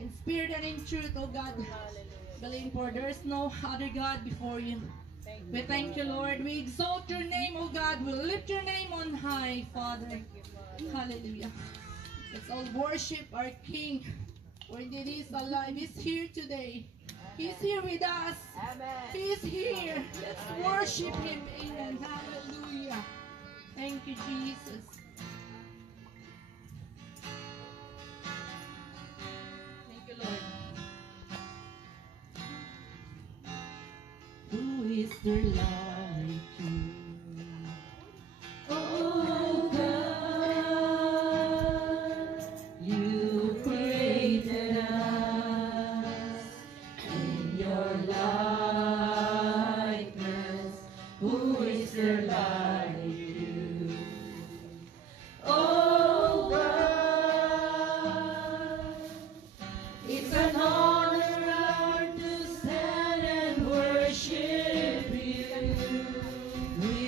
in spirit and in truth, oh God. Believing for there is no other God before you. We thank you, Lord. We exalt your name, oh God. We lift your name on high, Father. Hallelujah. Let's all worship our King. For indeed He is alive. He's here today. He's here with us. He's here. Let's worship Him. Amen. Hallelujah. Thank you, Jesus. Thank you, Lord. Who is there like you? Oh God, you created us in your likeness. Who is there like you? Oh God, it's an honor, Lord, to stand and worship you. We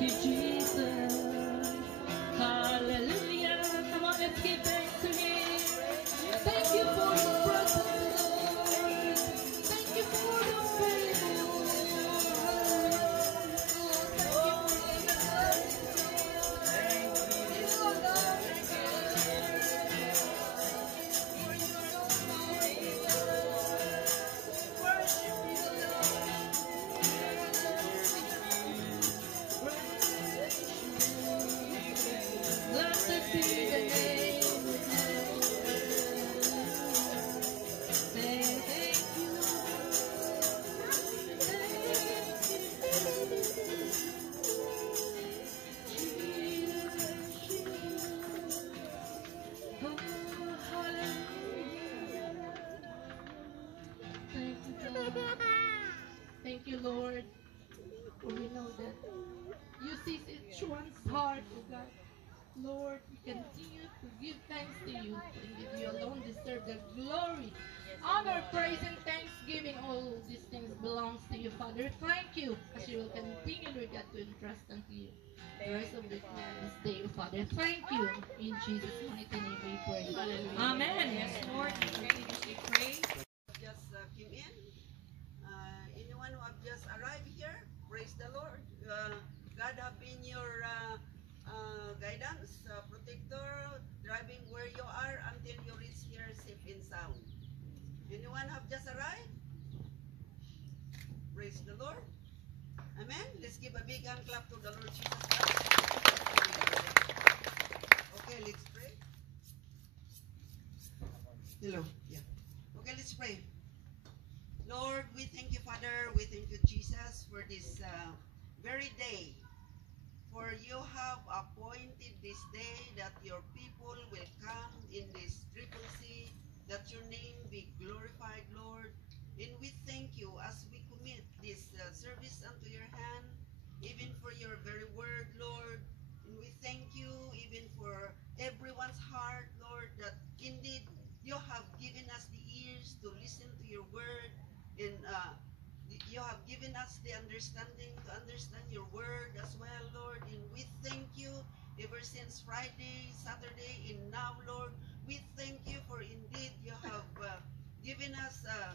you, Jesus. Hallelujah. Come on, let's give thanks to Him. Thank you for your presence, Lord. Thank you for your favor. Blessed be the name of the Lord. Say thank you. Oh, hallelujah. Thank you, God. Thank you, Lord. For we know that you see each one's heart, oh God. Lord, we continue to give thanks to you, and that you alone deserve the glory, honor, praise, and thanksgiving. All these things belongs to you, Father. Thank you, as you will continue, Lord God, to entrust unto you the rest of this day, oh Father. Thank you. In Jesus' mighty name we pray. Hallelujah. Amen. Yes, Lord. Okay, we pray. Just came in. Anyone who have just arrived here, praise the Lord. God have been your guidance, protector, driving where you are until you reach here safe and sound. Anyone have just arrived? Praise the Lord. Amen. Let's give a big hand clap to the Lord Jesus Christ. Okay, let's pray. Hello. Yeah. Okay, let's pray. Lord, we thank you, Father. We thank you, Jesus, for this very day. For you have appointed this day that your people will come in this triple C, that your name be glorified, Lord. And we thank you as we commit this service unto your hand, even for your very word, Lord. And we thank you even for everyone's heart, Lord, that indeed you have given us the ears to listen to your word, and you have given us the understanding to understand your word as well, Lord. And we thank you ever since Friday, Saturday, and now, Lord. We thank you for indeed you have given us a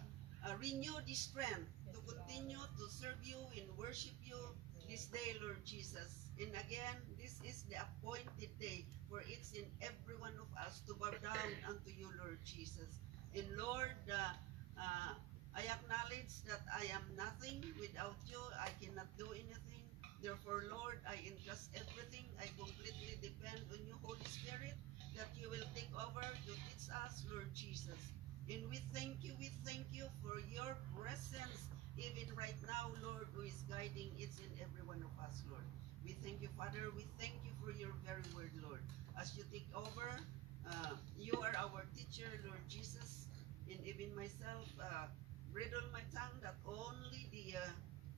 renewed strength to continue to serve you and worship you this day, Lord Jesus. And again, this is the appointed day for it's in every one of us to bow down unto you, Lord Jesus. And Lord, I acknowledge that I am nothing without you. I cannot do anything. Therefore, Lord, I entrust everything. I completely depend on you, Holy Spirit, that you will take over to teach us, Lord Jesus. And we thank you for your presence, even right now, Lord, who is guiding each and every one of us, Lord. We thank you, Father. We thank you for your very word, Lord. As you take over, you are our teacher, Lord Jesus. And even myself, bridle my tongue that only the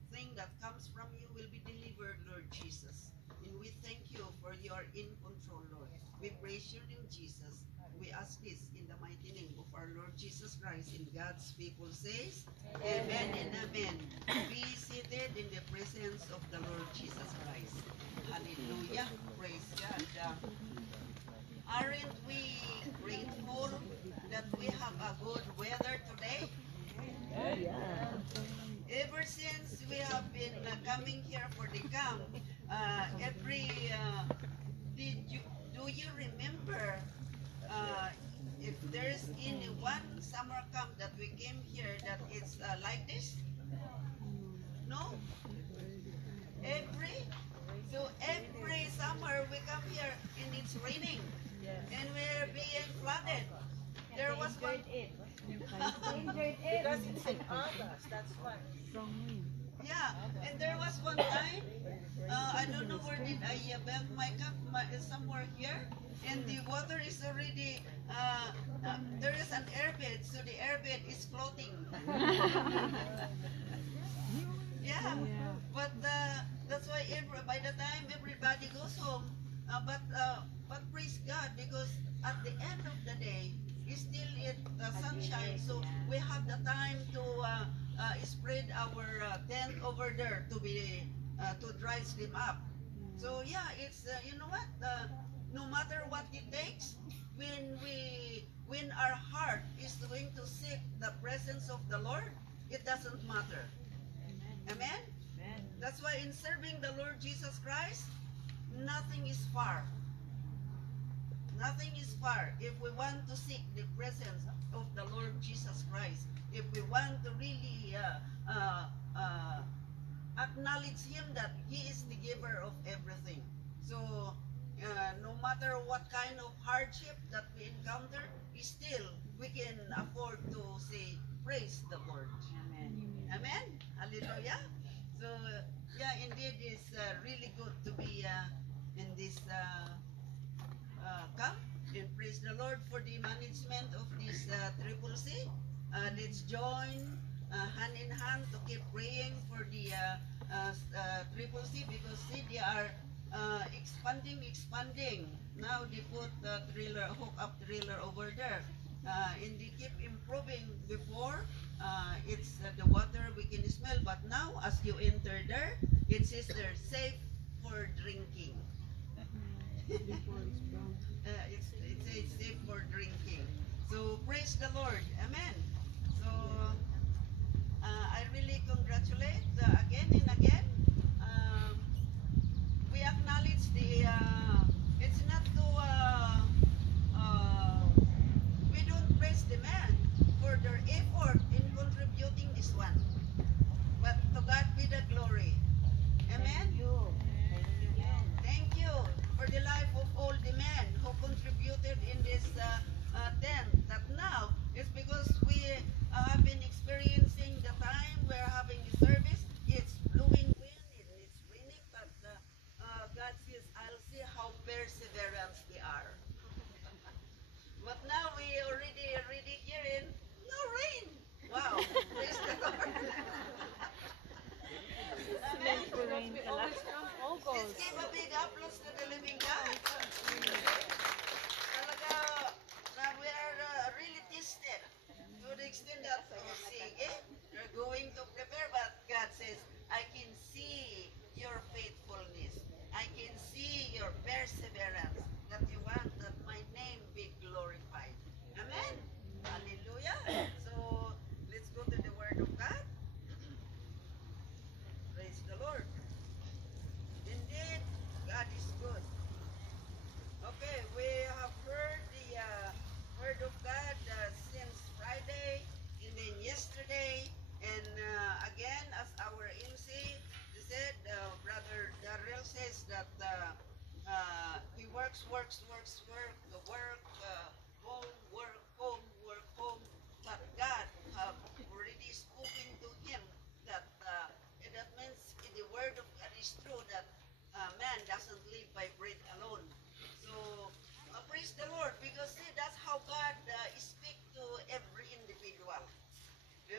thing that comes from you will be delivered, Lord Jesus. And we thank you for you are in control, Lord. We praise your name, Jesus. We ask this in the mighty name of our Lord Jesus Christ. And God's people says, Amen and Amen. Be seated in the presence of the Lord Jesus Christ. Hallelujah. Praise God. Aren't we grateful that we have a good weather today? Ever since we have been coming here for the camp, do you remember if there's any one summer camp that we came here that it's like this? No? Every summer we come here and it's raining and we're being flooded. There was one. Because it's in August, that's why. Yeah, and there was one time, I don't know where did I build my cup, somewhere here, and the water is already, there is an airbed, so the airbed is floating. Yeah, but that's why by the time everybody goes home, but praise God, because at the end of the day, it's still sunshine, so we have the time to spread our tent over there to dry sleep up. So yeah, it's you know what? No matter what it takes, when our heart is going to seek the presence of the Lord, it doesn't matter. Amen. That's why in serving the Lord Jesus Christ, nothing is far. Nothing is far. If we want to seek the presence of the Lord Jesus Christ, if we want to really acknowledge Him that He is the giver of everything. So, no matter what kind of hardship that we encounter, still we can afford to say, praise the Lord. Amen. Amen. Hallelujah. So, yeah, indeed, it's really good to be in this camp. And praise the Lord for the management of this Triple C. Let's join hand in hand to keep praying for the Triple C, because see, they are expanding. Now they put hook up trailer over there. And they keep improving. Before, it's the water we can smell, but now as you enter there, it says there, safe for drinking. It says safe for drinking. So praise the Lord. Amen. So I really congratulate again and again. We acknowledge the it's not to we don't praise the man for their effort in contributing this one, but to God be the glory. Amen. Thank you for the life of all the men who contributed in this tent. That now is because we have been experiencing the time we're having the service. It's blowing wind, it's raining, but God says, I'll see how perseverance we are. But now we already hearing no rain. Wow, praise the Lord. Amen. Let's give a big applause to the living God. Talaga, we are really tested to the extent that sige, you're going to prepare, but God says, I can see your faithfulness. I can see your perseverance, that you want that my name be glorified. Amen. Hallelujah. So let's go to the Word of God. Praise the Lord. Indeed, God is good. Okay, we have heard the Word of God since Friday, and then yesterday, and again, as our MC said, Brother Darrell says that he works, home, work, home, but God have already spoken to him that that means the Word of God is true, that man doesn't live by bread alone. So praise the Lord, because see, that's how God speaks to every individual. We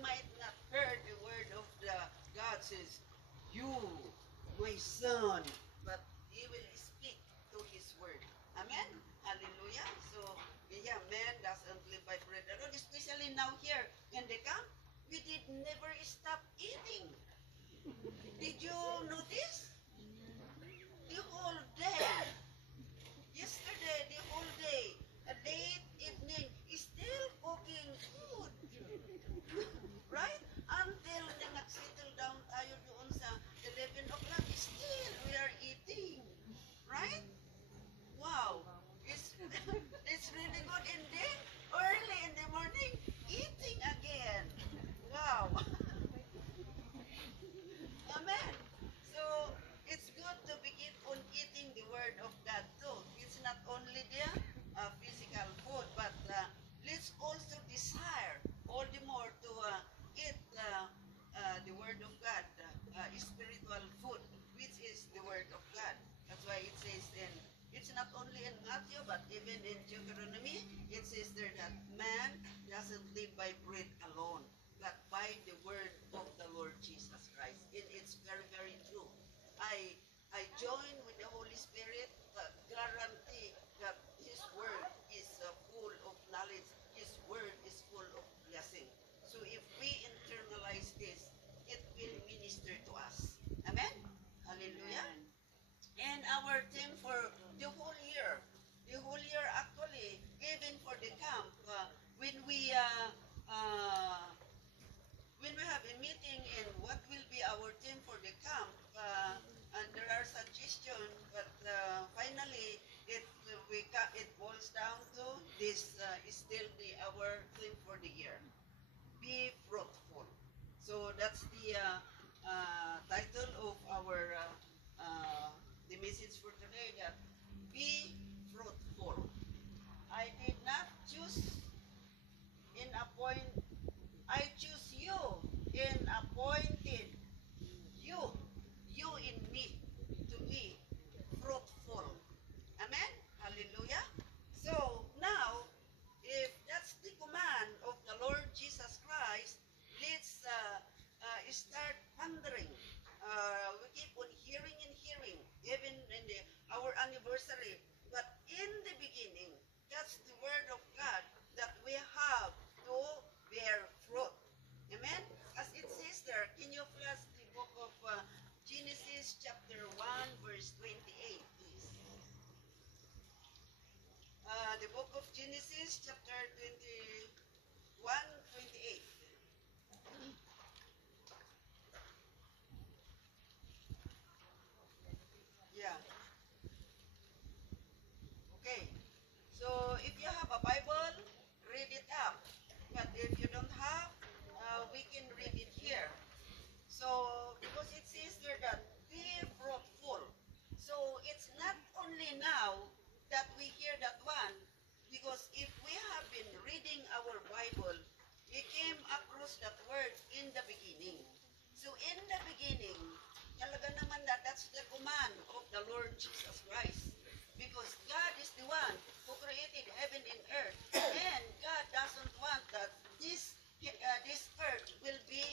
might not hear the word of the God says, you, my son, but He will speak to His word. Amen. Hallelujah. So yeah, man doesn't live by bread alone. Especially now here in the camp, we did never stop eating. Did you notice? The whole day. Yesterday, the whole day. A late evening, still cooking food. Right? Until na nag-settle down tayo doon sa 11 o'clock, still we are eating. Right? Wow. It's really good. And then, early in the morning, eating again. Wow. Amen. So, it's good to keep on eating the Word of God too. It's not only the physical food, but let's also desire all the more to eat the Word of God, spiritual food, which is the Word of God. That's why it says it's not only in Matthew, but even in Deuteronomy, it says there that man doesn't live by bread alone, but by the word of the Lord Jesus Christ. And it's very, very true. I join with the Holy Spirit, guarantee that His word is full of knowledge. His word is full of blessing. So if we internalize this, it will minister to us. Amen? Hallelujah. our theme for the whole year. The whole year actually, even for the camp, when we have a meeting and what will be our theme for the camp, and there are suggestions, but finally it boils down to this is still our theme for the year. Be fruitful. So that's the title of our the message for today. That be fruitful. I did not choose in appoint. I choose you in appointed you, you in me, to be fruitful. Amen. Hallelujah. So now, if that's the command of the Lord Jesus Christ, let's start pondering. We keep on hearing and hearing, even in our anniversary. But in the beginning, that's the word of God that we have to bear fruit. Amen? As it says there, can you flash the book of Genesis chapter 1 verse 28, please? The book of Genesis chapter 28. Yeah. Okay. So if you have a Bible, read it up. But if you don't have, we can read it here. So, because it says there that be fruitful. So, it's not only now that we hear that one, because if we have been reading our Bible, we came across that word in the beginning. So, in the beginning, talaga naman that's the command of the Lord Jesus Christ. Because God is the one who created heaven and earth. And God doesn't want that this earth will be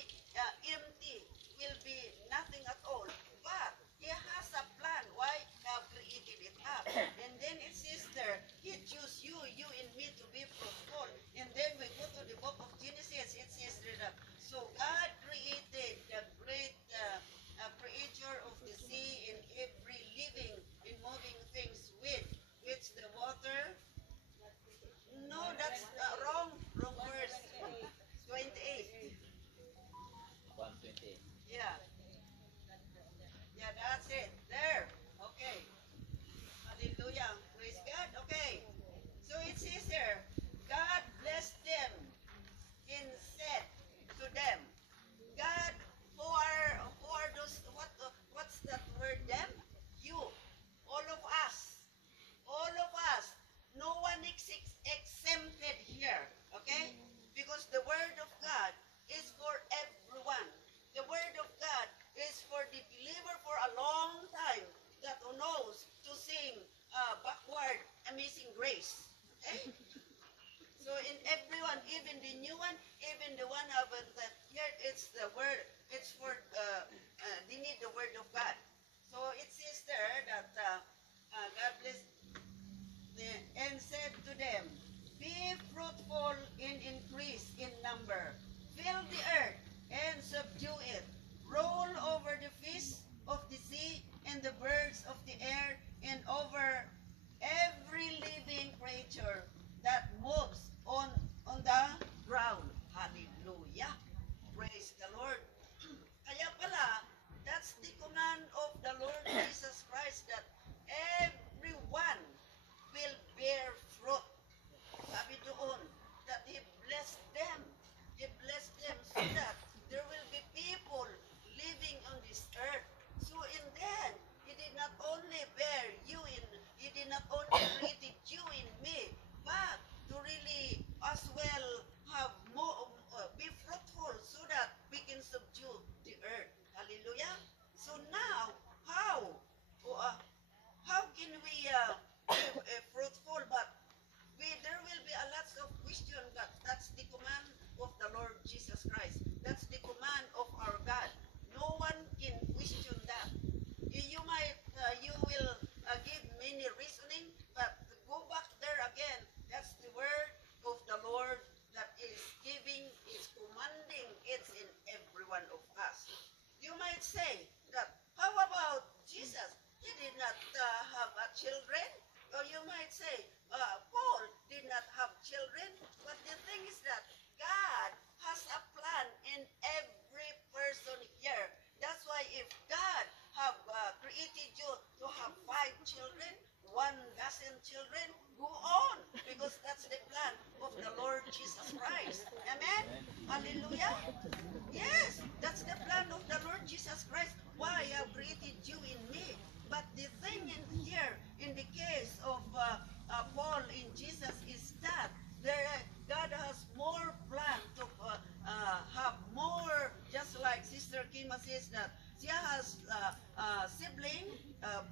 empty, will be nothing at all. But He has a plan why He have created it up. And then it says there, He chose you, you and me to be fruitful. And then we go to the book of Genesis, it says there, so God created the great creature of the sea and every living and moving things with the water. No, that's wrong verse. 28. 128. Yeah. Yeah, that's it. There. Okay. Hallelujah. Praise God. Okay. So it says here, God blessed them and said to them, God, who are those, what's that word, them? You. All of us. All of us. No one exempted here. Okay? Because the word of God is for everyone. The word of God is for the believer for a long time that knows to sing backward Amazing Grace. Okay? So in everyone, even the new one, even the one haven't heard, it's the word, it's for, they need the word of God. So it says there that God bless and said to them, be fruitful and increase in number. Fill the earth and subdue it. Roll over the fish of the sea children? Or you might say, Paul did not have children. But the thing is that God has a plan in every person here. That's why if God have created you to have 5 children, 1 dozen children, go on. Because that's the plan of the Lord Jesus Christ. Amen? Hallelujah? Yes, that's the plan of the Lord Jesus Christ. Why I have created you in me. But the thing in here, in the case of Paul in Jesus, is that God has more plan to have more, just like Sister Kima says that she has sibling,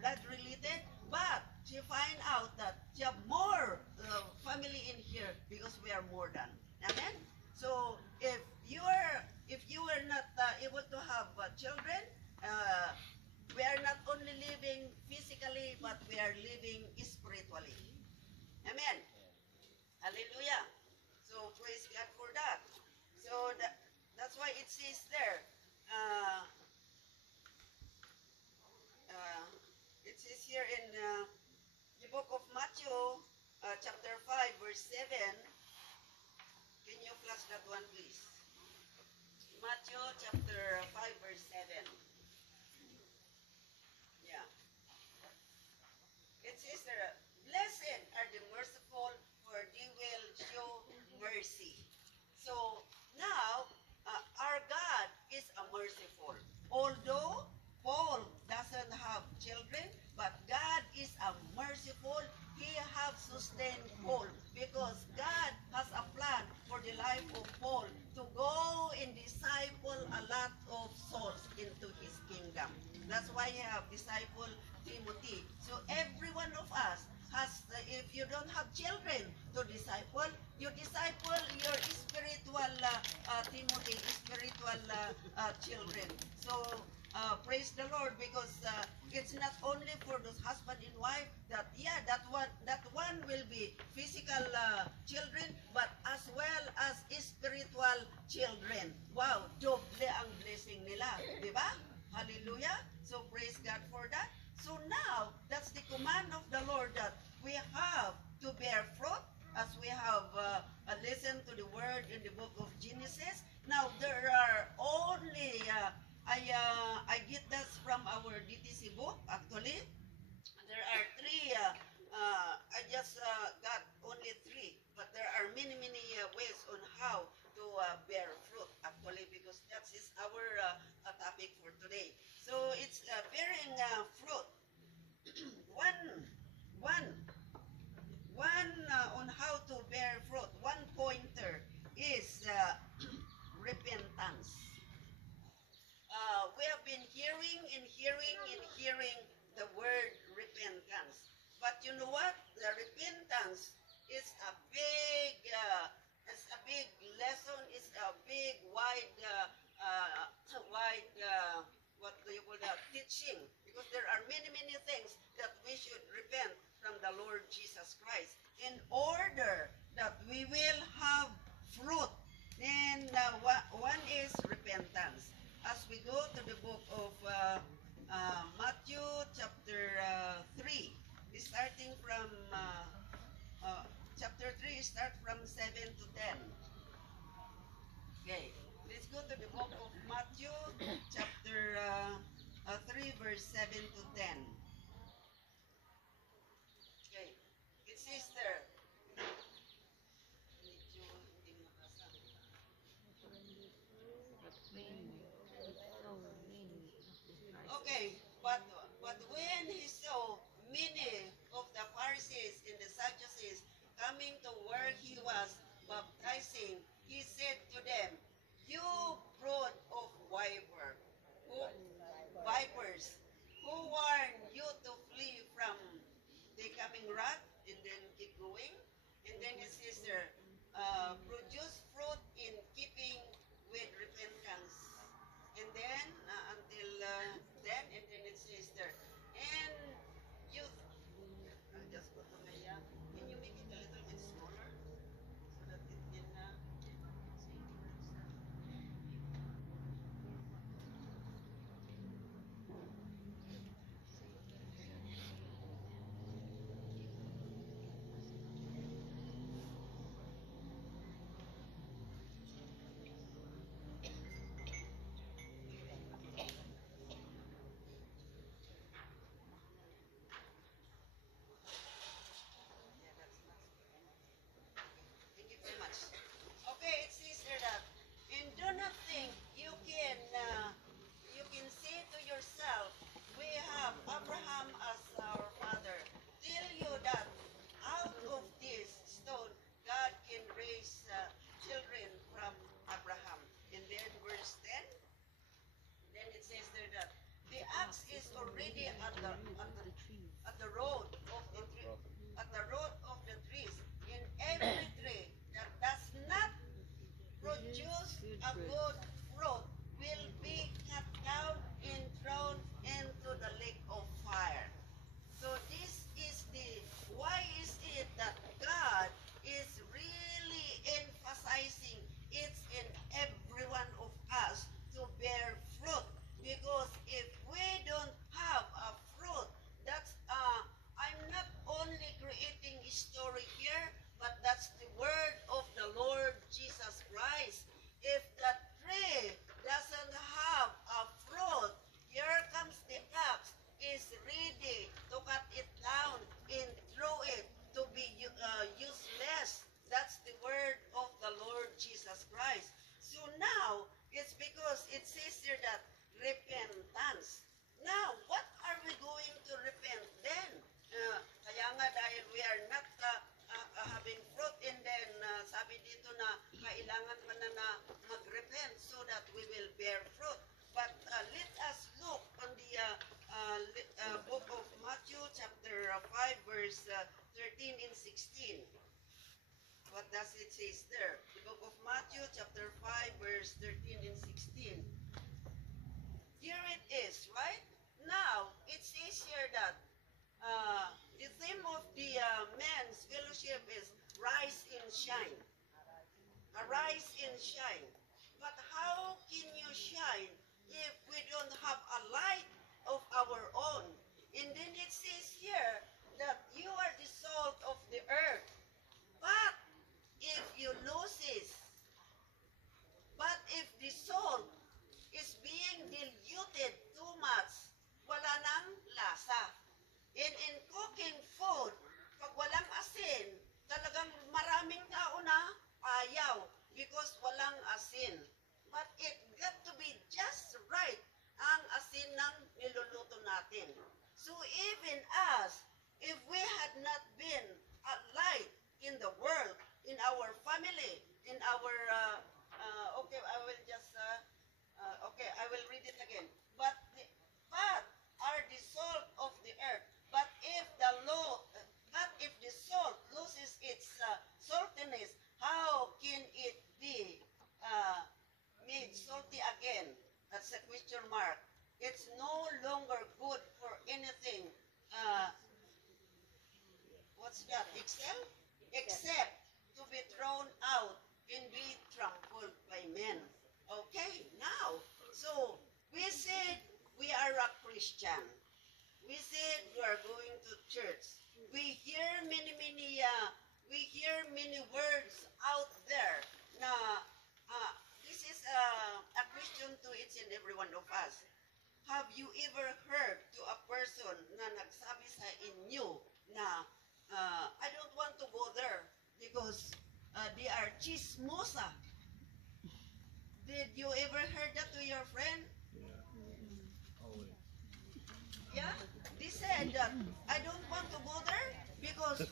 blood related, but she find out that she have more family in here because we are more than. Amen? So if you are not able to have children, we are not only living physically, but we are living spiritually. Amen. Hallelujah. So praise God for that. So that's why it says there. It says here in the book of Matthew, chapter 5, verse 7. Can you flash that one, please? Matthew chapter 5, verse 7. Yeah. It says there, blessed are the merciful, for they will show mercy. So now, our God is a merciful. Although Paul doesn't have children, but God is a merciful. He has sustained Paul because God has a plan for the life of Paul to go and disciple a lot of souls into his kingdom. That's why he have disciple Timothy. So every one of us has, if you don't have children to disciple, you disciple your spiritual Timothy, spiritual children. So praise the Lord, because it's not only for those husband and wife that that one will be physical children, but as well as spiritual children. Wow, doble ang blessing nila, di ba? Hallelujah. So praise God for that. So now, that's the command of the Lord, that we have to bear fruit, as we have listened to the word in the book of Genesis. Now, there are only, I get that from our DTC book, actually. There are 3, I just got only 3, but there are many, many ways on how to bear fruit, actually, because that is our topic for today. So it's bearing fruit. One on how to bear fruit. One pointer is repentance. We have been hearing the word repentance. But you know what? The repentance is a big lesson. It's a big, wide, what do you call that? Teaching. Because there are many, many things that we should repent from the Lord Jesus Christ in order that we will have fruit. And one is repentance. As we go to the book of Matthew chapter 3, starting from chapter 3, start from 7 to 10. Okay, let's go to the book of Matthew chapter 3, verse 7 to 10. Okay, it says there. Okay, but when he saw many of the Pharisees and the Sadducees coming to where he was baptizing, he said to them, "You brood of vipers, who warned you to flee from the coming wrath?" And then keep going. And then it says there, produce fruit in keeping with repentance. And then until then, and then it says there, and you just go to my can you make it a little bit smaller so that it can a good fruit will be cut down and thrown into the lake of fire. So this is why is it that God is really emphasizing it's in every one of us to bear fruit? Because if we don't have a fruit, that's I'm not only creating a story here, but that's the word of the Lord Jesus Christ. If the tree doesn't have a fruit, here comes the axe, is ready to cut it down and throw it to be useless. That's the word of the Lord Jesus Christ. So now, it's because it says here that repentance. Now, what are we going to repent then? Kaya nga dahil we are not having fruit, and then sabi dito na kailangan pa na mag-repent so that we will bear fruit. But let us look on the book of Matthew chapter 5 verse 13 and 16. What does it say there? The book of Matthew chapter 5 verse 13 and 16. Here it is, right? Now, it says here that the theme of the men's fellowship is rise and shine. Arise and shine. But how can you shine if we don't have a light of our own? And then it says here that you are the salt of the earth. But if you lose it, but if the salt is being diluted too much, wala nang lasa. And in cooking food, pag walang asin, talagang maraming tao na ayaw because walang asin. But it got to be just right ang asin ng niluluto natin. So even us, if we had not been a light in the world, in our family, in our, okay, I will just, okay, I will read it again. But are the salt of the earth. But if the salt loses its saltiness, how can it be made salty again? That's a question mark. It's no longer good for anything. What's that? Except to be thrown out and be trampled by men. Okay, now, so we said we are a Christian. We said we are going to church. We hear many words out there. Now, this is a question to each and every one of us. Have you ever heard to a person na nagsabi sa inyo na I don't want to go there because they are chismosa? Did you ever heard that to your friend? Yeah? They said that I don't want to go there because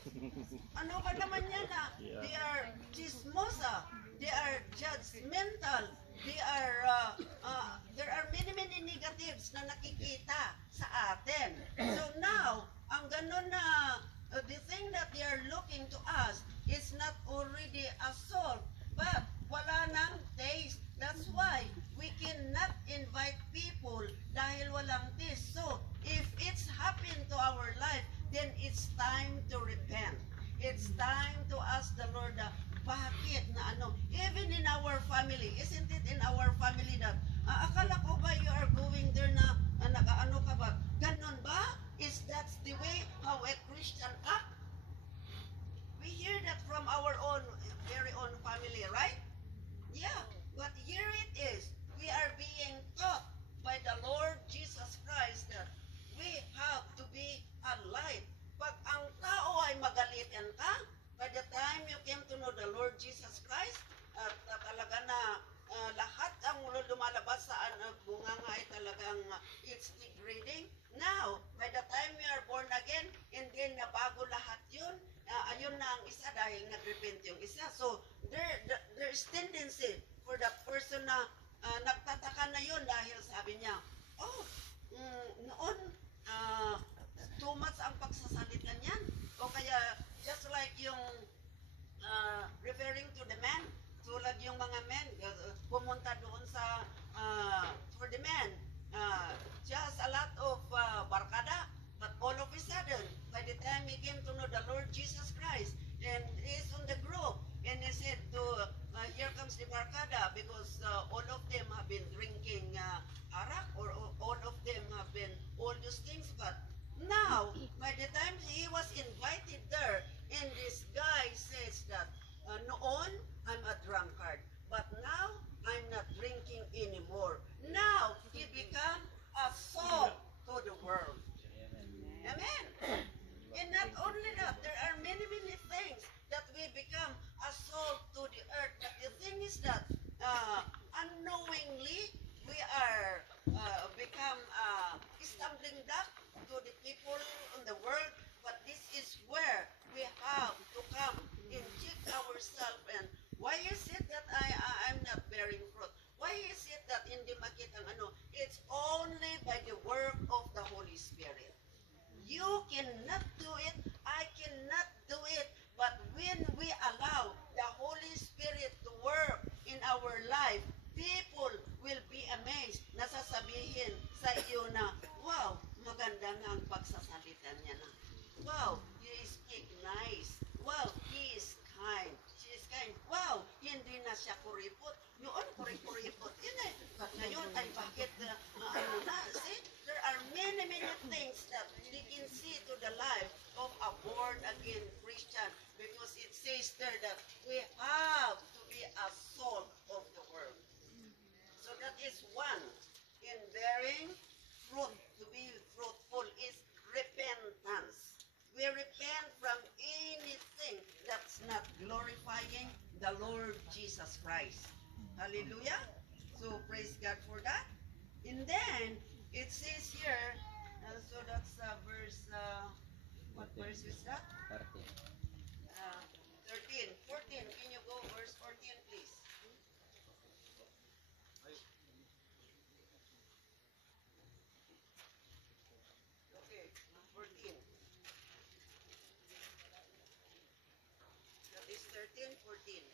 ano ba naman yan na they are chismosa, they are judgmental, they are there are many negatives na nakikita sa atin. So now, ang ganun na the thing that they are looking to us is not already a salt, but wala nang taste. That's why we cannot invite people dahil walang taste. So, if it's happened to our life, then it's time to repent. It's time to ask the Lord, bakit na ano? Even in our family, isn't it in our family that, akala ko ba you are going there na nag-ano ka ba Jesus Christ. And he's on the group. And he said to, here comes the Barkada, because all of them have been drinking arak, or all of them have been all those things. But now, by the time he was invited there, and this guy says that, noon, I'm a drunkard. But now, I'm not drinking anymore. Now, he become a salt to the world. Amen. And not only that, there are many, many things that we become a salt to the earth. But the thing is that unknowingly we are become stumbling block to the people in the world. But this is where we have to come and check ourselves. And why is it that I'm not bearing fruit? Why is it that hindi makitang ano? It's only by the work of the Holy Spirit. You cannot do it. I cannot do it. But when we allow the Holy Spirit to work in our life, people will be amazed. Nasasabihin sa iyo na, wow, maganda nga ang pagsasalita niya na. Wow, he speak nice. Wow, he is kind. She is kind. Wow, hindi na siya kuripot. Noon, kuripot yun eh. But ngayon, ay bakit, ano na, see? There are many, many things that we can see to the life of a born-again Christian, because it says there that we have to be a salt of the world. So that is one. In bearing fruit, to be fruitful is repentance. We repent from anything that's not glorifying the Lord Jesus Christ. Hallelujah. So praise God for that. And then it says here, so that's verse, what verse is that? 13. 14. Can you go verse 14, please? Okay, 14. That is 13, 14.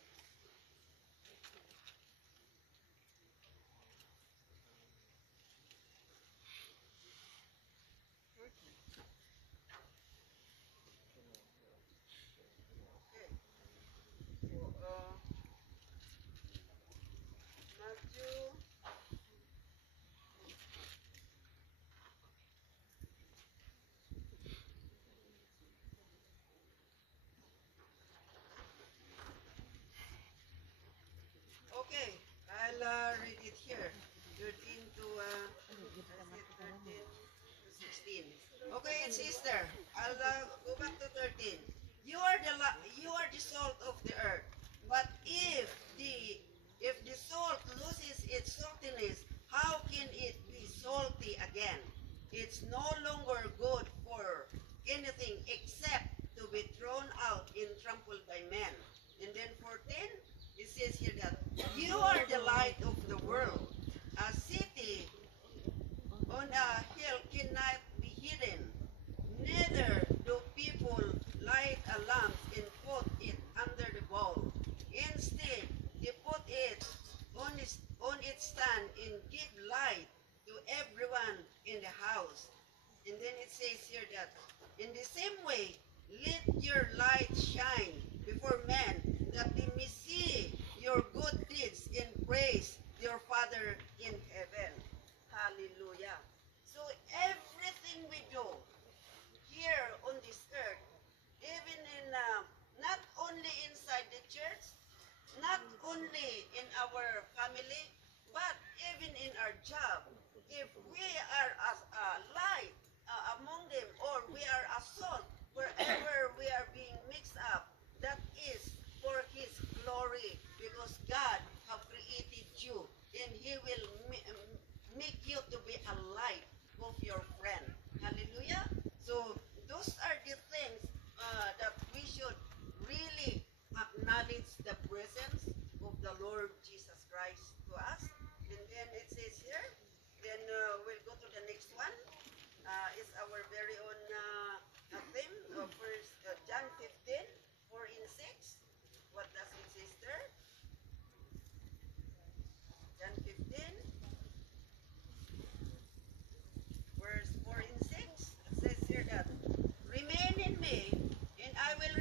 Matthew. Okay, I'll read it here. 13 to 16. Okay, it's Easter. I'll go back to 13. You are the salt of the earth. But if the salt loses its saltiness, how can it be salty again? It's no longer good for anything except to be thrown out and trampled by men. And then 14, it says here that you are the light of the world. A city on a hill cannot be hidden. Neither do people light a lamp and put it under the bowl. Instead, they put it on its stand and give light to everyone in the house. And then it says here that in the same way, let your light shine before men, that they may see your good deeds and praise your Father in heaven. Hallelujah. So everything we do here on this earth, even in not only inside the church, not only in our family, but even in our job, if we are as a light among them, or we are a salt wherever we are being mixed up, that is for His glory, because God have created you, and He will make you to be a light of your friend. Hallelujah. So those are the things that we should really acknowledge the presence of the Lord Jesus Christ to us. And then it says here, then we'll go to the next one. It's our very own theme of first John 15, 4 and 6. What does it say there? John 15, verse 4 and 6. It says here that, remain in me, and I will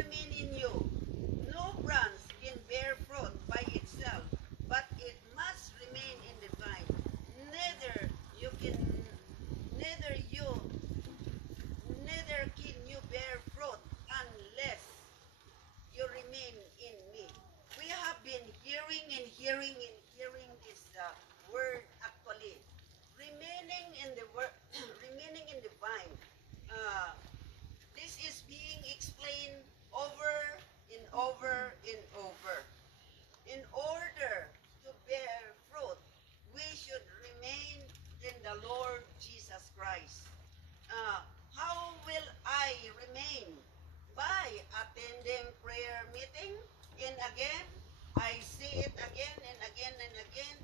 attending prayer meeting. And again, I see it again and again and again.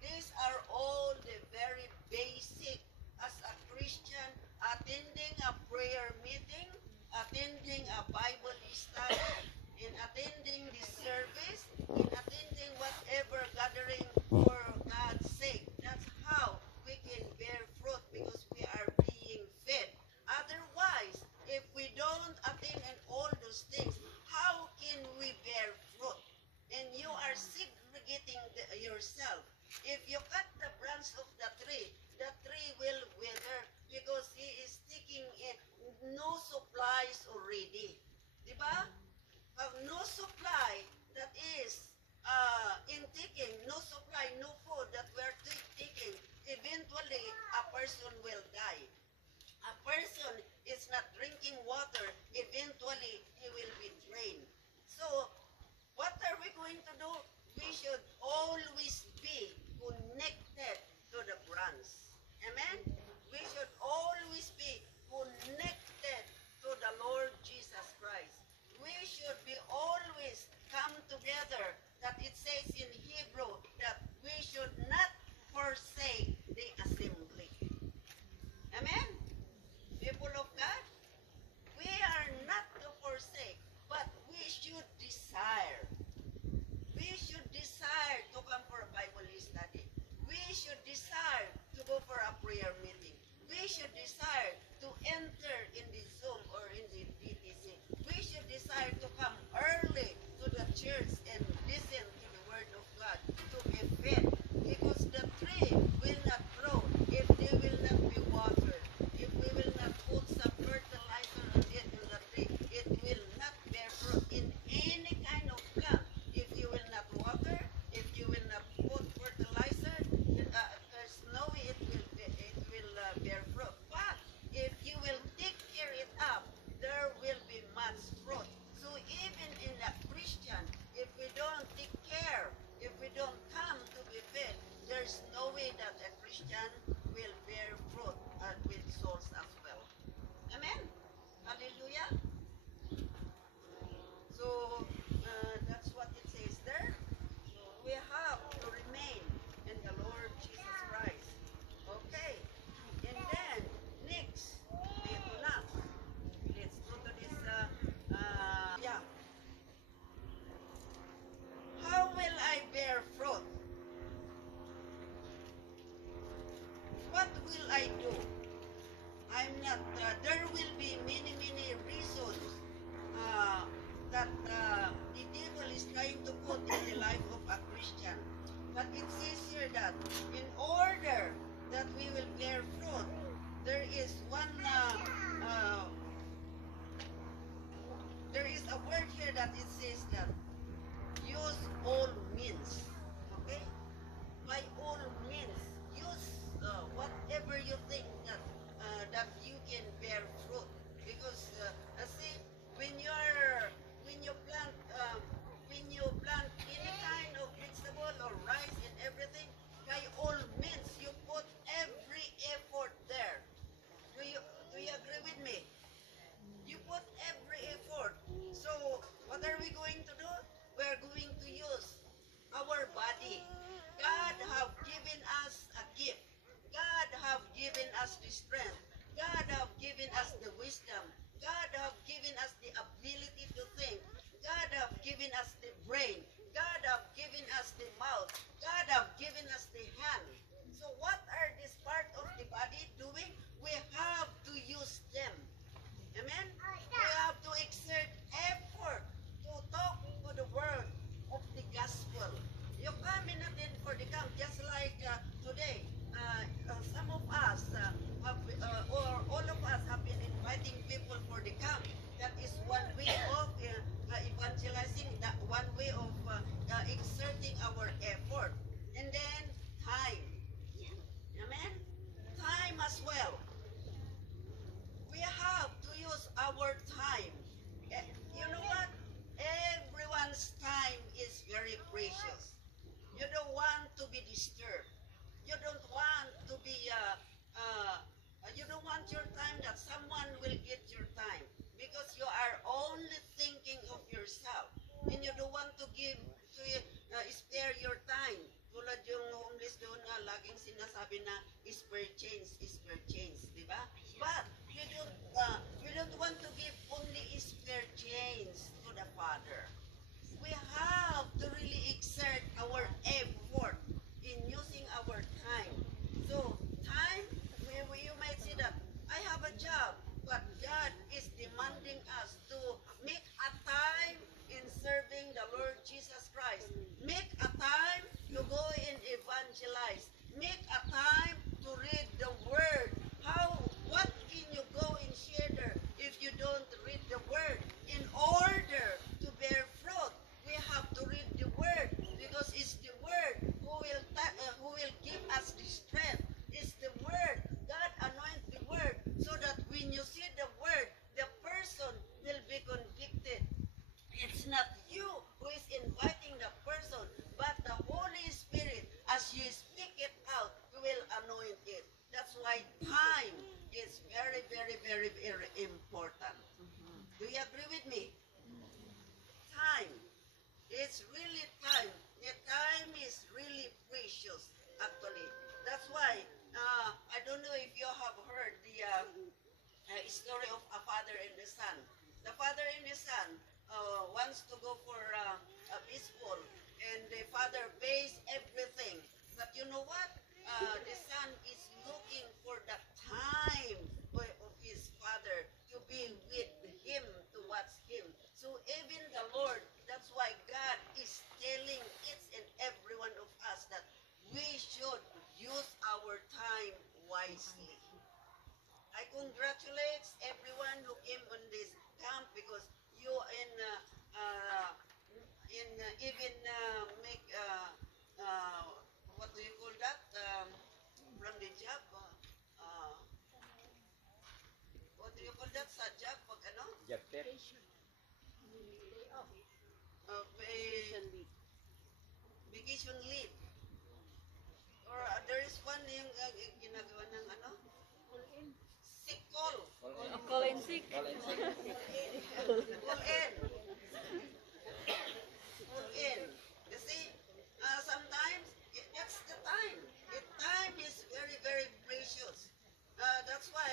These are all the very basic as a Christian, attending a prayer meeting, attending a Bible study, in attending the service, in attending whatever gathering for God's sake. That's how we can bear fruit because we are being fed. Otherwise, if we don't attend in all those things, how can we bear fruit? And you are segregating yourself. If you cut the branch of the tree will wither because he is taking in no supplies already. Diba? No supply that is in taking, no supply, no food that we're taking, eventually a person will die. A person is not drinking water, eventually he will be drained. So, what are we going to do? We should always be connected to the branch. Amen? We should always be connected to the Lord Jesus Christ. We should be always come together, that it says in Hebrew that we should not forsake the assembly. Amen? People of God, we are not to forsake, but we should desire. We should desire to come for a Bible study. We should desire to go for a prayer meeting. We should desire to enter in the Zoom or in the DTC. We should desire to come early to the church and listen to the Word of God, to be fed. Because the tree will not grow if they will not be watered. If we will not put some fertilizer on it in the tree, it will not bear fruit in any kind of plant. If you will not water, if you will not put fertilizer, there's no way it will bear fruit. But if you will take care it up, there will be much fruit. So even in a Christian, if we don't take care, if we don't come to be fed, there's no way that a Christian will bear fruit with souls as well. Amen? Hallelujah? So that's what it says there. So we have to remain in the Lord Jesus Christ. Okay. And then, next, ito na. Let's go to this, yeah. How will I bear fruit? What will I do? I'm not, there will be many, many reasons that the devil is trying to put in the life of a Christian. But it says here that in order that we will bear fruit, there is there is a word here that it says that use all means. Okay? By all means, use whatever you think that you can bear fruit. Because see, when you plant any kind of vegetable or rice and everything, by all means you put every effort there. Do you agree with me? You put every effort. So what are we going to do? We are going to use our body. God have given us a gift. God have given us the strength. God have given us the wisdom. God have given us the ability to think. God have given us the brain. God have given us the mouth. God have given us the hand. So what are this part of the body doing? We have to use them. Amen? We have to exert effort to talk to the word of the gospel. You come in natin for the camp, just like today. Some of us have, or all of us have been in chains to the Father. We have to really exert our effort in using our time. So, time, you might say that, I have a job, but God is demanding us to make a time in serving the Lord Jesus Christ. Make a time to go and evangelize. Make a time to read the Word. What can you go and share there if you don't read the Word? In order to bear fruit, we have to read the Word, because it's the Word who will give us the strength. It's the Word. God anoint the Word so that when you see the Word, the person will be convicted. It's not you who is inviting the person, but the Holy Spirit. As you speak it out, will anoint it. That's why time is very, very, very, very important. Do you agree with me? Time. It's really time. The time is really precious, actually. That's why, I don't know if you have heard the story of a father and the son. The father and the son wants to go for a baseball, and the father pays everything. But you know what? The son is looking for the time of his father to be with him, to watch him. So even the Lord, that's why God is telling each and every one of us that we should use our time wisely. I congratulate everyone who came on this camp, because you even make what do you call that, from the job, what do you call that sa job, pag ano? Job fair. Vacation leave. Or there is one yung ginagawa ng ano? Sick call. Call in sick. Call in. Call in. You see, sometimes that's the time. The time is very, very precious. That's why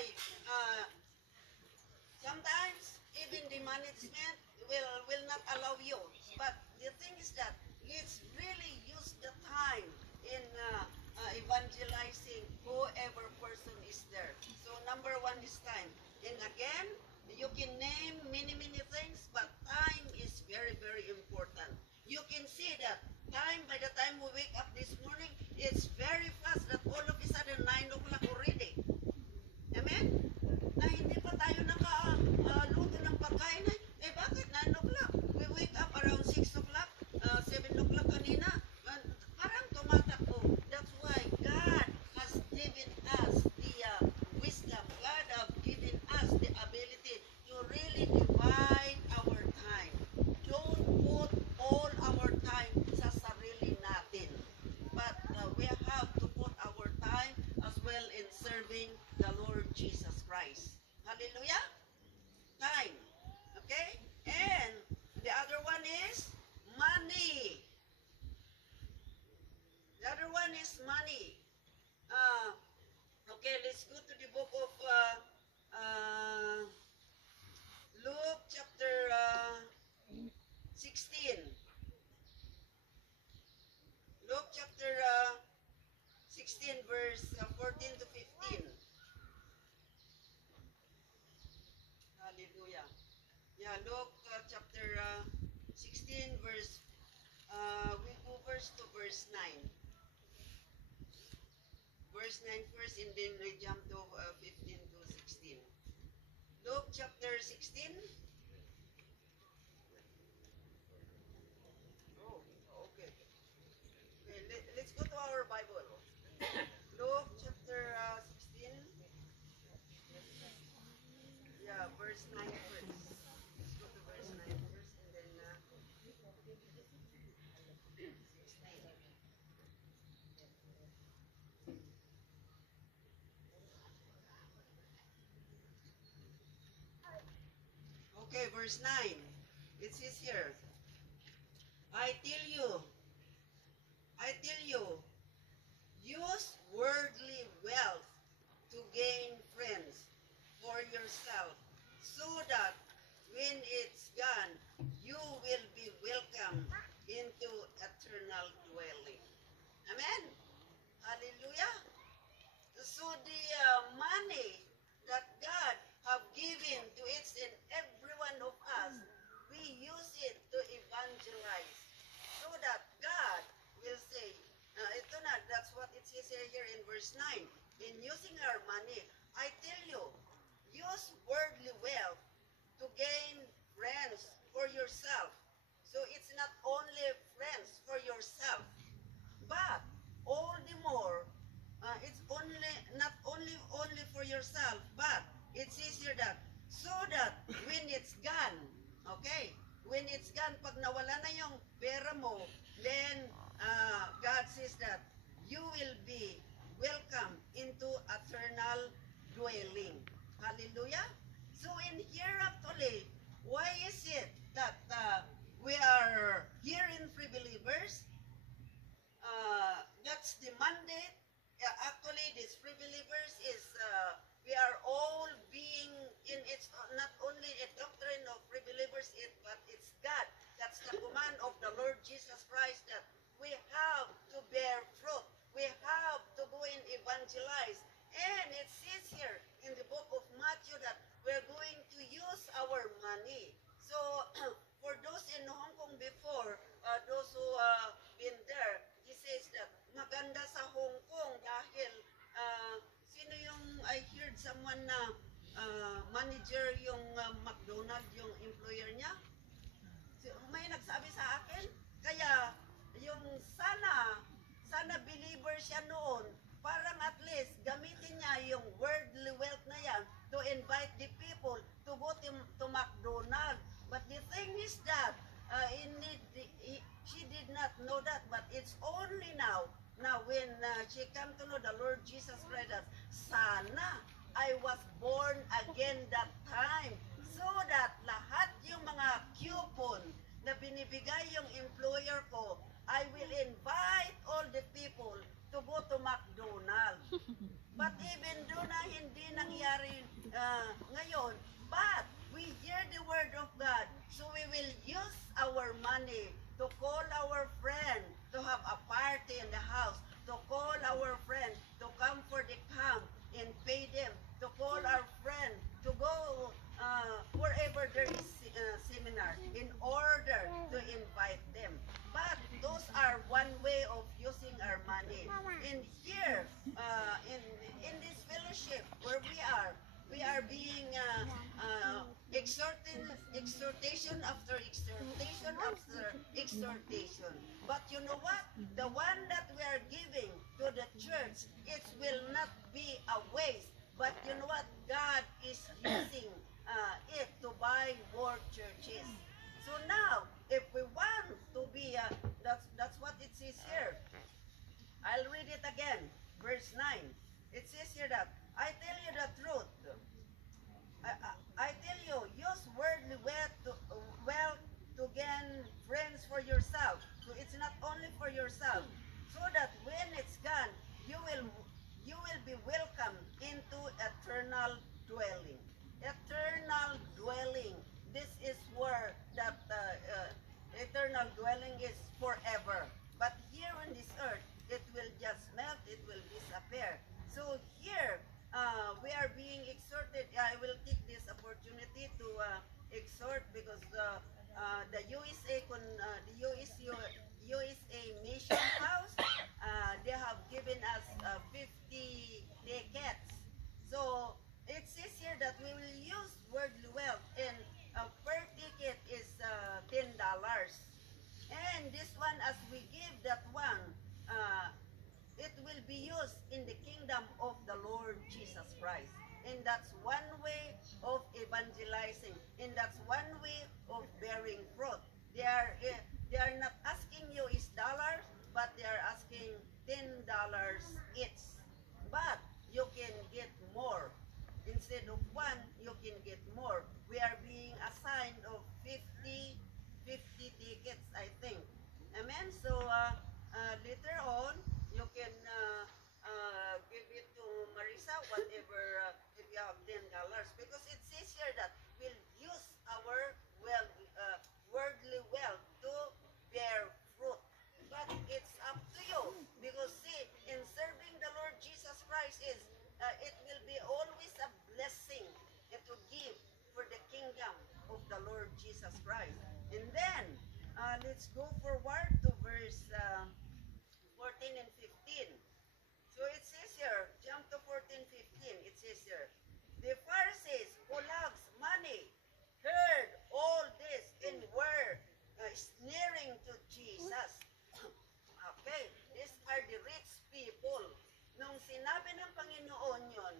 sometimes even the management will not allow you. But the thing is that let's really use the time in evangelizing whoever person is there. So number one is time. And again, you can name many, many things, but time is very, very important. You can see that time, by the time we wake up this morning, it's very fast that all of a sudden 9 o'clock already. Amen? Na hindi pa tayo nakaluto ng pagkain. Bakit 9 o'clock? We wake up around 6 o'clock, 7 o'clock kanina. Parang tumatakbo. That's why God has given us the wisdom. God has given us the ability to really divide our time. Don't put all our time sa sarili natin. But we have to put our time as well in serving the Lord Jesus Christ. Hallelujah? Time. Okay? And the other one is money. The other one is money. Okay, let's go to the book of Luke chapter 16. Luke chapter 16 verse 14 to 15. Hallelujah. Yeah, Luke chapter 16 verse, we go verse to verse 9. Verse 9 first, and then we jump to 15 to 16. Luke chapter 16. Oh, okay. Let's go to our Bible. Luke chapter 16. Yeah, verse 9 first. Let's go to verse 9 first, and then 16. Okay, verse 9. It says here, I tell you, use worldly wealth to gain friends for yourself, so that when it's gone, you will be welcome into eternal dwelling. Amen. Hallelujah. So the money that God have given to each and every one of us, we use it to evangelize so that God will say, ito na, that's what it says here in verse 9. In using our money, I tell you, use worldly wealth to gain friends for yourself. So it's not only friends for yourself, but all the more, it's only not only for yourself, but it says here that so that when it's gone, okay, when it's gone, pag nawala na yung pera mo, then God says that you will be welcome into eternal dwelling. Hallelujah. So in here actually, why is it that we are here in Free Believers? That's the mandate. Actually, these Free Believers is we are all being in its not only a doctrine of Free Believers, but it's God. That's the command of the Lord Jesus Christ that we have to bear fruit. We have to go and evangelize. And it says here in the book of Matthew that we're going to use our money. So for those in Hong Kong before, those who been there, he says that maganda sa Hong Kong dahil sino yung I heard someone na manager yung McDonald, yung employer niya. May nagsabi sa akin, kaya yung sana believer siya noon, parang at least gamitin niya yung worldly wealth na yan to invite the people to go to McDonald's. But the thing is that she did not know that, but it's only now when she come to know the Lord Jesus Christ, sana I was born again that time, so that lahat yung mga coupon na binibigay yung employer ko, I will invite all the people to go to McDonald's. But even though na hindi nangyari ngayon, but we hear the word of God, so we will use our money to call our friend to have a party in the house, to call our friend to come for the camp and pay them, to call our friend to go wherever there is seminar in order to invite them. But those are one way of using our money. And here, in this fellowship where we are being exhortation after exhortation after exhortation. But you know what? The one that we are giving to the church, it will not be a waste. But you know what? God is using it to buy more churches. So now, if we want to be, that's what it says here. I'll read it again, verse 9. It says here that, I tell you the truth. I tell you, use worldly wealth to gain friends for yourself. So it's not only for yourself. So that when it's gone, you will be welcomed into eternal dwelling. Eternal dwelling. This is where that eternal dwelling is forever. But here on this earth, it will just melt, it will disappear. So here, we are being exhorted. I will take this opportunity to exhort because the USA Mission House, they have given us 50 tickets. So it says here that we will use worldly wealth, and per ticket is $10. And this one, as we give that one, it will be used in the kingdom of the Lord Jesus Christ. And that's one way of evangelizing. And that's one way of bearing fruit. They are not asking you is dollars, but they are asking $10 each. But you can get more. Instead of one, you can get more. We are being assigned of 50 tickets, I think. Amen? So later on, you can give it to Marisa, whatever, if you have $10. Because it says here that we'll use our Jesus Christ. And then, let's go forward to verse 14 and 15. So it says here, jump to 14, 15. It says here, the Pharisees who loves money heard all this and were sneering to Jesus. Okay, these are the rich people. Nung sinabi ng Panginoon yun,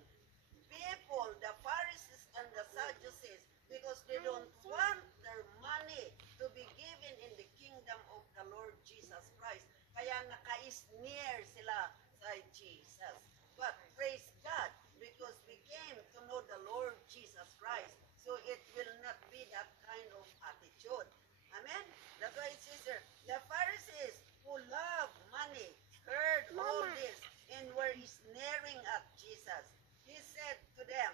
people, the Pharisees and the Sadducees, because they don't want their money to be given in the kingdom of the Lord Jesus Christ. Kaya naka-sneer sila sa Jesus. But praise God, because we came to know the Lord Jesus Christ. So it will not be that kind of attitude. Amen? That's why it says here, the Pharisees who love money heard all this and were sneering at Jesus. He said to them,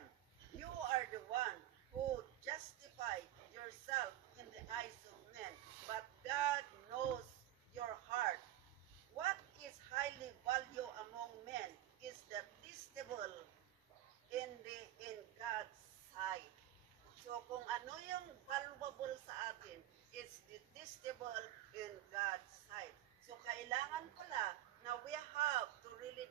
you are the one who justify yourself in the eyes of men, but God knows your heart. What is highly valued among men is detestable in God's sight. So kung ano yung valuable sa atin, it's detestable in God's sight. So kailangan pala na we have to really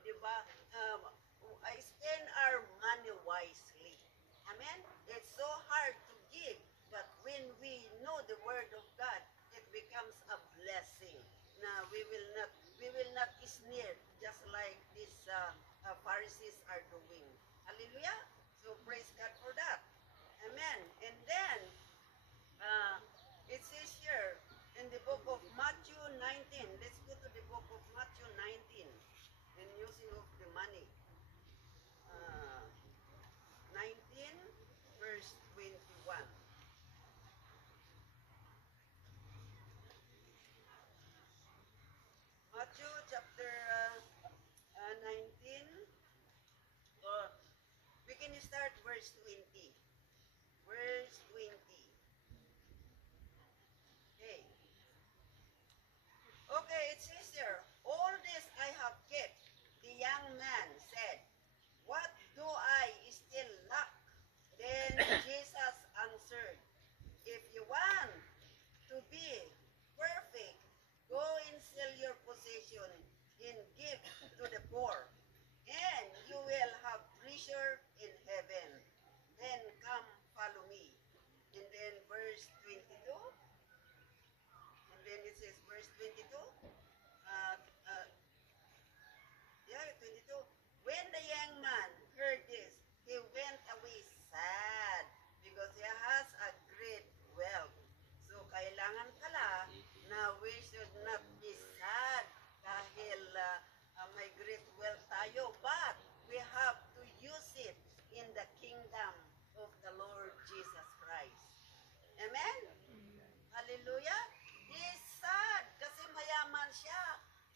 spend our money wisely. Amen? It's so hard to give, but when we know the word of God, it becomes a blessing. Now we will not sneer just like these Pharisees are doing. Hallelujah! So praise God for that. Amen. And then it says here in the book of Matthew 19. Let's go to the book of Matthew 19 in using of the money. 19 verse 21. Matthew chapter 19. We can start verse 20. Verse 20. Okay. Okay, it says here, all this I have kept. The young man said, what do I still lack? Then Jesus answered, if you want to be perfect, go and sell your possession and give to the poor, and you will have treasure in heaven. Then come follow me. And then verse 22. And then it says verse 22. Yeah, 22. When the young man heard this, he went away sad because he has a great wealth. So kailangan pala na we should not be sad dahil may great wealth tayo, but we have to use it in the kingdom of the Lord Jesus Christ. Amen? Hallelujah? He's sad kasi mayaman siya.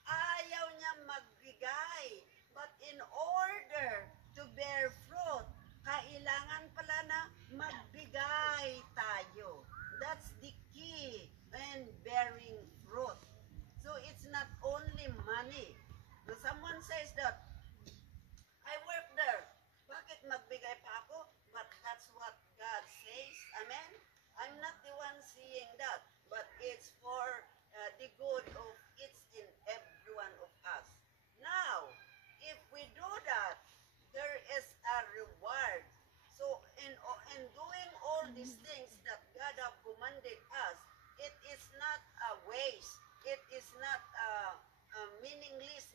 Ayaw niya magbigay. But in order to bear fruit, kailangan pala na magbigay tayo. That's the key in bearing fruit. So it's not only money. Now someone says that, I work there. Bakit magbigay pa ako? But that's what God says. Amen? I'm not the one saying that. But it's for the good of each and every one of us. Now, if we do that, there is a reward. So in doing all these things that God have commanded us, it is not a waste. It is not meaningless.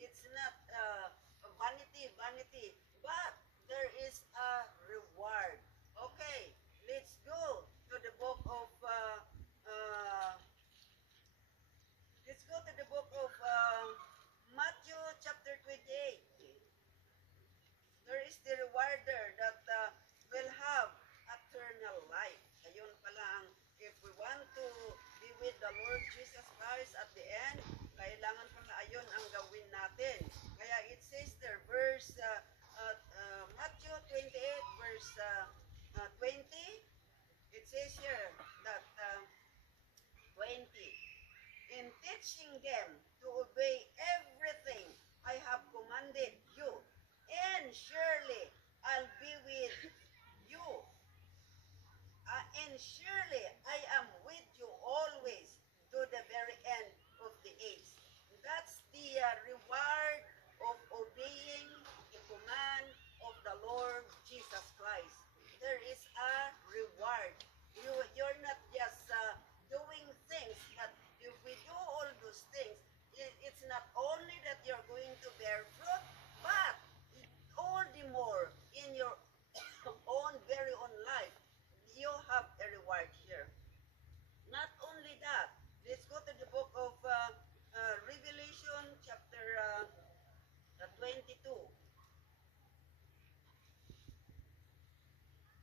It's not vanity. But there is a reward. Okay, let's go to the book of Matthew chapter 28. There is the rewarder that will have eternal life. Ayun pala ang, if we want to be with the Lord Jesus Christ at the end, kailangan pala ayun ang gawin natin. Kaya it says there, verse Matthew 28 verse 20, it says here that 20, in teaching them to obey everything I have commanded you, and surely I'll be with you, and and surely I am with you always to the very end of the age. That's the reward of obeying the command of the Lord Jesus Christ. There is a reward. You're not just doing things, but if we do all those things, it's not only that you're going to bear fruit, but all the more in your own very own life, you have a reward here. Not only that, let's go to the book of Revelation chapter 22.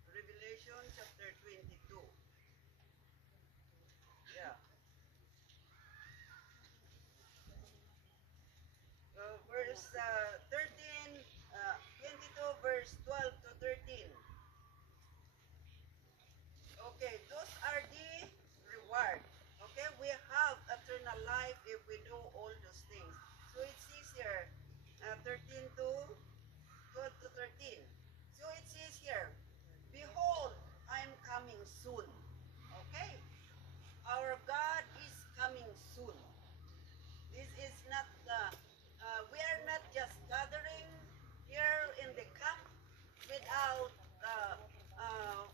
Revelation chapter 22. Yeah. Verse 13, 22, verse 12 to 13. Okay, those are the reward. Okay, we have eternal life if we do all those things. So it says here, 13 to 12 to 13. So it says here, behold, I'm coming soon. Okay, our God is coming soon. This is not we are not just gathering here in the camp without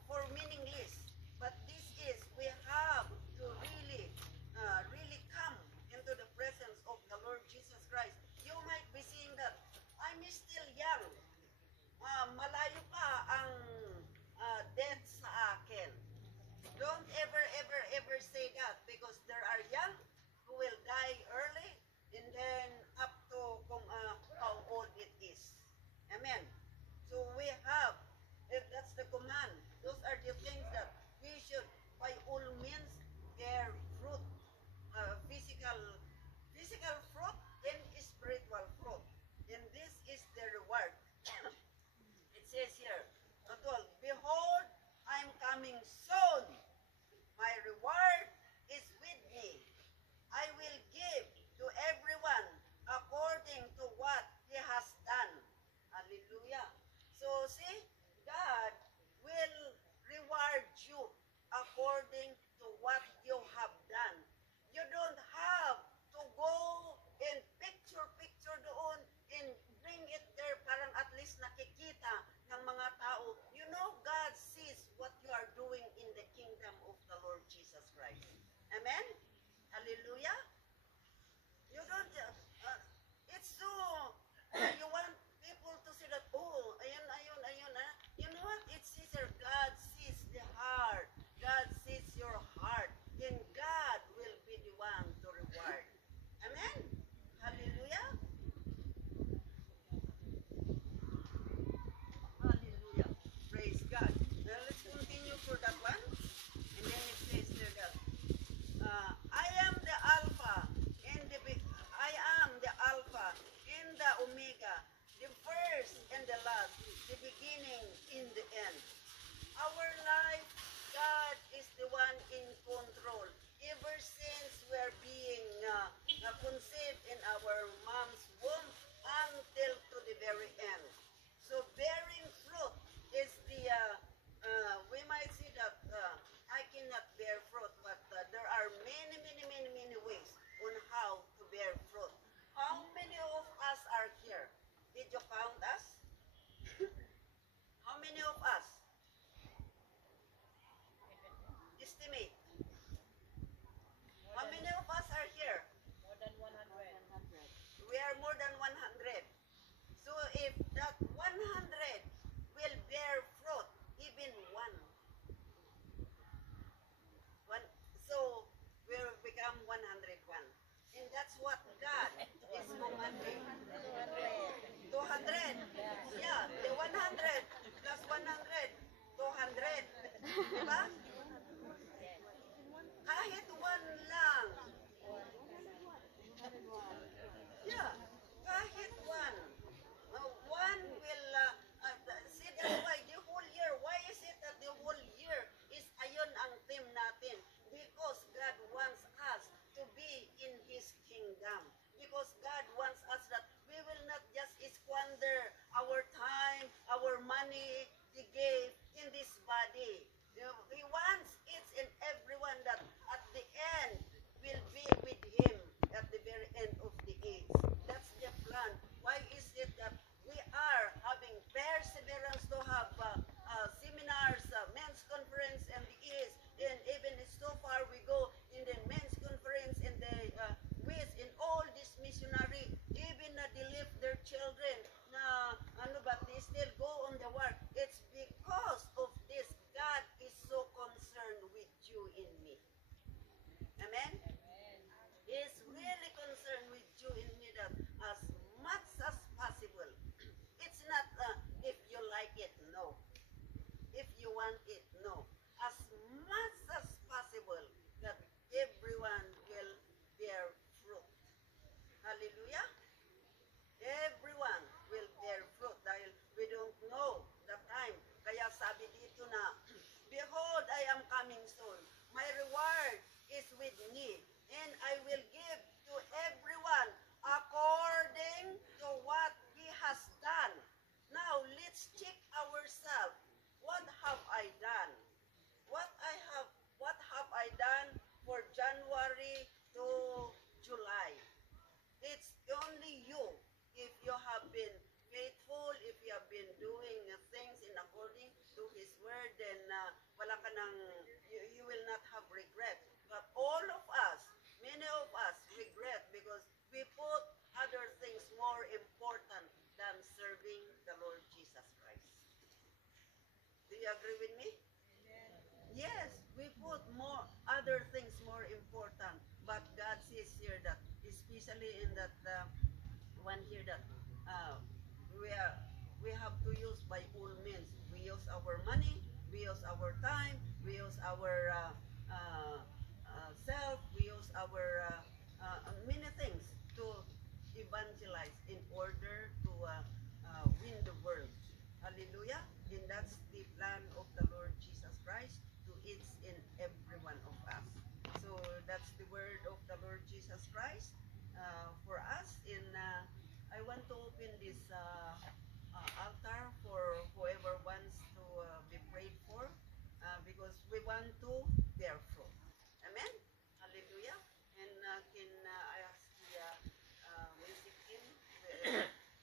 for meaningless, but this is we have to really come into the presence of the Lord Jesus Christ. You might be saying that I'm still young. Malayo pa ang death sa akin. Don't ever say that, because there are young who will die early and then up to how old it is. Amen. So we have, if that's the command, those are the things that we should by all means bear fruit, physical fruit and spiritual fruit. And this is the reward. It says here, 12, behold, I'm coming soon. My reward is with me. I will give to everyone according to what he has done. Hallelujah. So see, God will reward you according to what you have done. You don't have to go and picture doon and bring it there parang at least nakikita ng mga tao. You know, God sees what you are doing in the kingdom of the Lord Jesus Christ. Amen? Hallelujah? You don't, it's so, you want people to see that, oh, ayun, you know what? It's easier. God sees the heart. God sees your heart. And God will be the one to reward. Amen? Hallelujah? Hallelujah. Praise God. Now let's continue for that one. And then it says there that, I am the Alpha and I am the Alpha and the Omega, the first and the last, the beginning and the end. Our life, God is the one in control. Ever since we're being conceived in our mom's womb until to the very end. So bearing fruit is the, we might see that I cannot bear fruit, but there are many ways on how to bear fruit. How many of us are here? Did you count us? How many of us? Estimate. How many of us are here? More than 100. We are more than 100. So if that 100 will bear fruit, even one, so we'll become 101. And that's what God is commanding. 200. Yeah, the 100 plus 100, 200. Diba? Kahit one lang. Yeah, kahit one. One will, see, that's why the whole year, why is it that the whole year is ayun ang theme natin? Because God wants us to be in His kingdom. Because God wants us that we will not just squander our time, our money, the with me, and I will give to everyone according to what he has done. Now, let's check ourselves. What have I done? What have I done for January to July? It's only you. If you have been faithful, if you have been doing things in according to His word, then wala ka nang, you will not have regret. But all of us, many of us regret because we put other things more important than serving the Lord Jesus Christ. Do you agree with me? Yes, we put more other things more important, but God says here that, especially in that one here, that we have to use by all means. We use our money, we use our time, we use our self, we use our many things to evangelize in order to win the world. Hallelujah! And that's the plan of the Lord Jesus Christ, to each and every one of us. So that's the word of the Lord Jesus Christ for us. And I want to open this altar for whoever wants to be prayed for, because we want to bear fruit. Amen? Hallelujah. And can I ask the music team?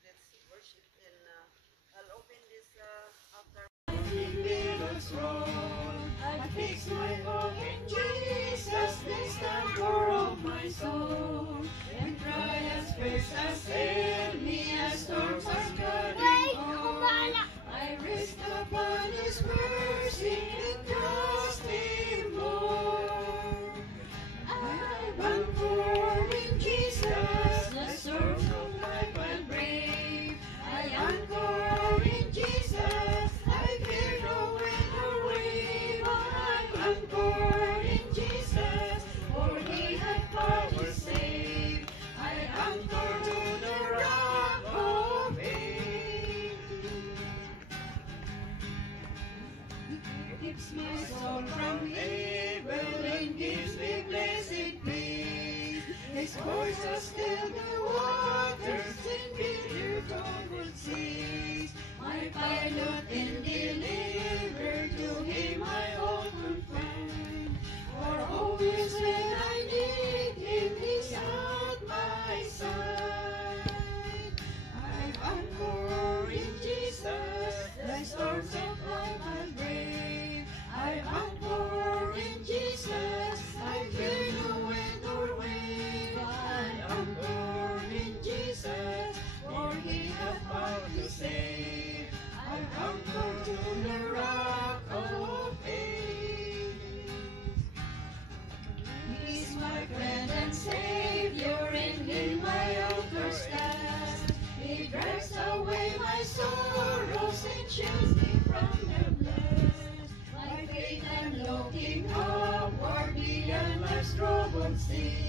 Let's worship, and I'll open this altar. I fix my hope in Jesus, the stamper of my soul. When trials face assail me, as storms are scudding on, I rest upon His mercy and trust Him more. I'm anchored in Jesus, the storms of life I'll brave. I anchor in Jesus, I fear no wind or wave. I'm anchored in Jesus, for He hath power to save. I anchor to the rock of ages. He keeps my soul from evil and gives me blessed peace. His voice has stilled the waters in bitter troubled seas. My pilot and deliverer, to Him I all confide. For always when I need Him, He's at my side. I'm anchored in Jesus, the storms of life I'll brave. I'm anchored in Jesus, I fear no wind or wave. I'm anchored in Jesus, for He hath power to save. I'm anchored to the rock of ages. He's my friend and Savior, in Him my anchor stands. He drives away my sorrows and shields me from the blast. My faith I'm looking upward beyond life's troubled sea.